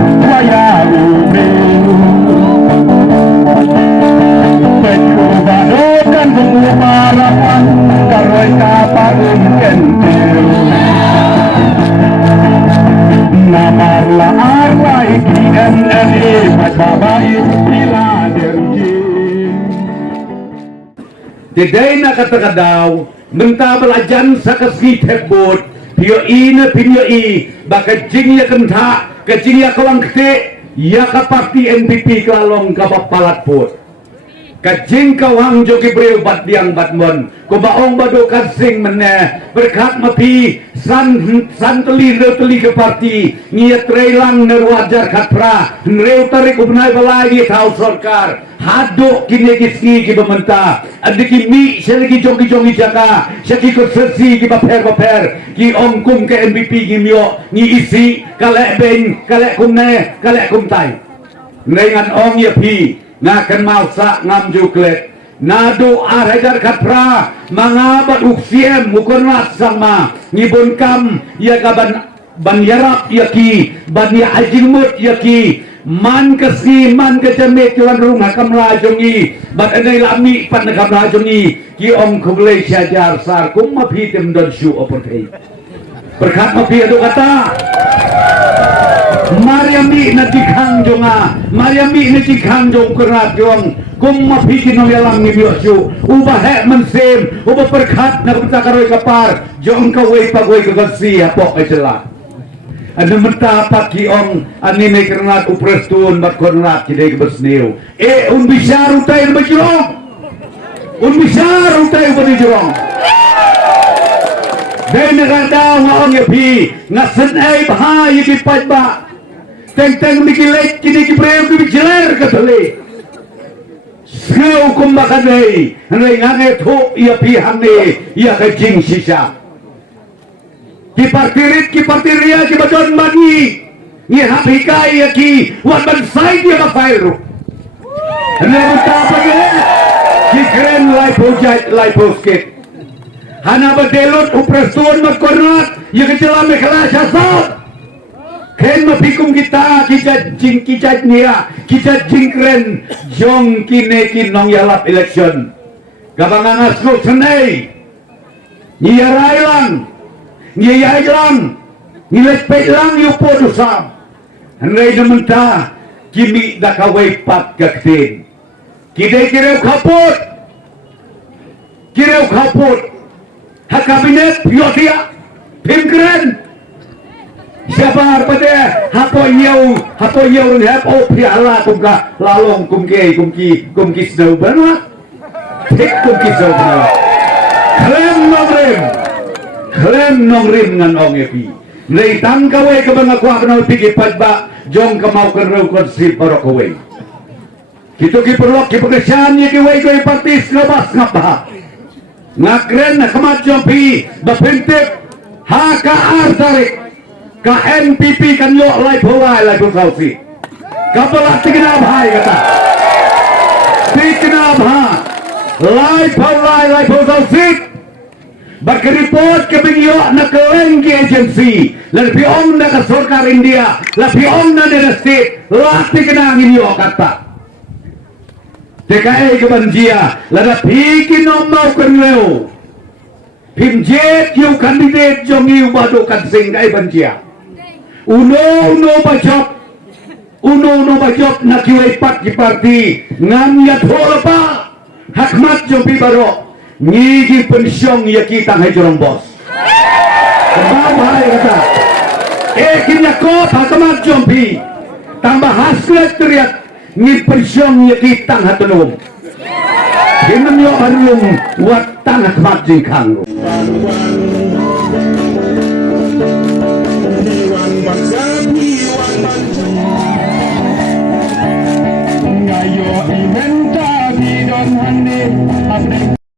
waya umeu perubahan pengumarapan karoy kaparun kentil namarla aray KNLA magbabae iladerji. Today na katakadaw mentabal ajan sa kasgitebot piyo ina pinyo i baka jingya kentha ka jingya kawang kte ya ka parti NPP kalalong kapapalat pot ka jing kawang jogi breu bat diang batmon ko baong bado kasing mene berkat mapi san teli ke parti ngiat reilang nerwajar katra nreu tarik ubnai balai di tau sarkar hadok kini kisni ki bementa adiki mi selagi jogi jaka syaki konsersi ki baper ki ongkum ke MVP ki mio ni isi kalek ben kalek kumne kalek kumtai ngengan ong ya pi ngakan mausa ngam juklet nado arajar katra mangabat uksiem mukonat sama ngibun kam ya kaban ban yarap yaki ban ya ajimut yaki man kasi man kajamet tuan rumah kamla jongi bat anai lami pan kamla jongi ki ong kublai syajar sar kum mapi tem don shu oportei berkat mapi adu kata Mariami na tikhang jonga Mariami na tikhang jong kerat jong kum mapi kino yalang ni biosyu uba he mensem uba berkat na kumta karoy kapar jong kawai pagwai kagasi apok ay sila ano mentapat ki ong ani may kerenat uprestun bat konrat kidai kebersniu unbisar utay na bajirong unbisar utay na bajirong dahil nagadaw nga ong yapi nga sanay bahay ikipad ba teng mikilit kinikibreo kibikiler katali sigaw kumbakanay hanay nga ngeto yapi hane iya kajing sisa kipartirit kipartiria kibadon mani ngihapikay yaki wan bansay niya kafairo hanay mutapan niya kikren liposkit hana badelot uprestuan magkornat ya kecelam kelas asal ken mapikum kita kijat niya kijat jingkren jong kine kinong yalap election kabangan aslo senay niyaray lang ngiyay lang nilespay lang yupo dusam hanay naman ta kimi nakaway pat kaktin kirew kapot hakabinet yotia pimkren siapa pada hapo yaw rin hap o piala kumka lalong kumki snow banwa tik kumki snow banwa klem nongrim ngan ong epi neitang kaway kabang akwa kanal pikipad ba jong kamau kenrew konsi parok kaway kito kiperlok kipagkasyan niya kiway ko'y partis ngabas ngabah ngakren na kamadjong pi bapintip HKR tarik ka NPP kanyo lai pusausi kapalat tikinabhay kata tikinabha lai pusausi bagkeripot kabingyo na kalenggi agency lapiong na kasorkar India lapiong na dinastit lati kinangin yo kata TKE kebanjia lada pikin nomau kenleu pimjet yu kandidat jong yu badu kansing kai banjia uno bajop na kiwai pat ki parti ngam yat holapa hakmat jong pi baro ngigi pensyong ya kita hai jorong bos bahaya kata kinya ko hakmat jong pi tambah haslet teriak ni pensyong ya kita hatunum hinam yo barung wat tanah mat jingkang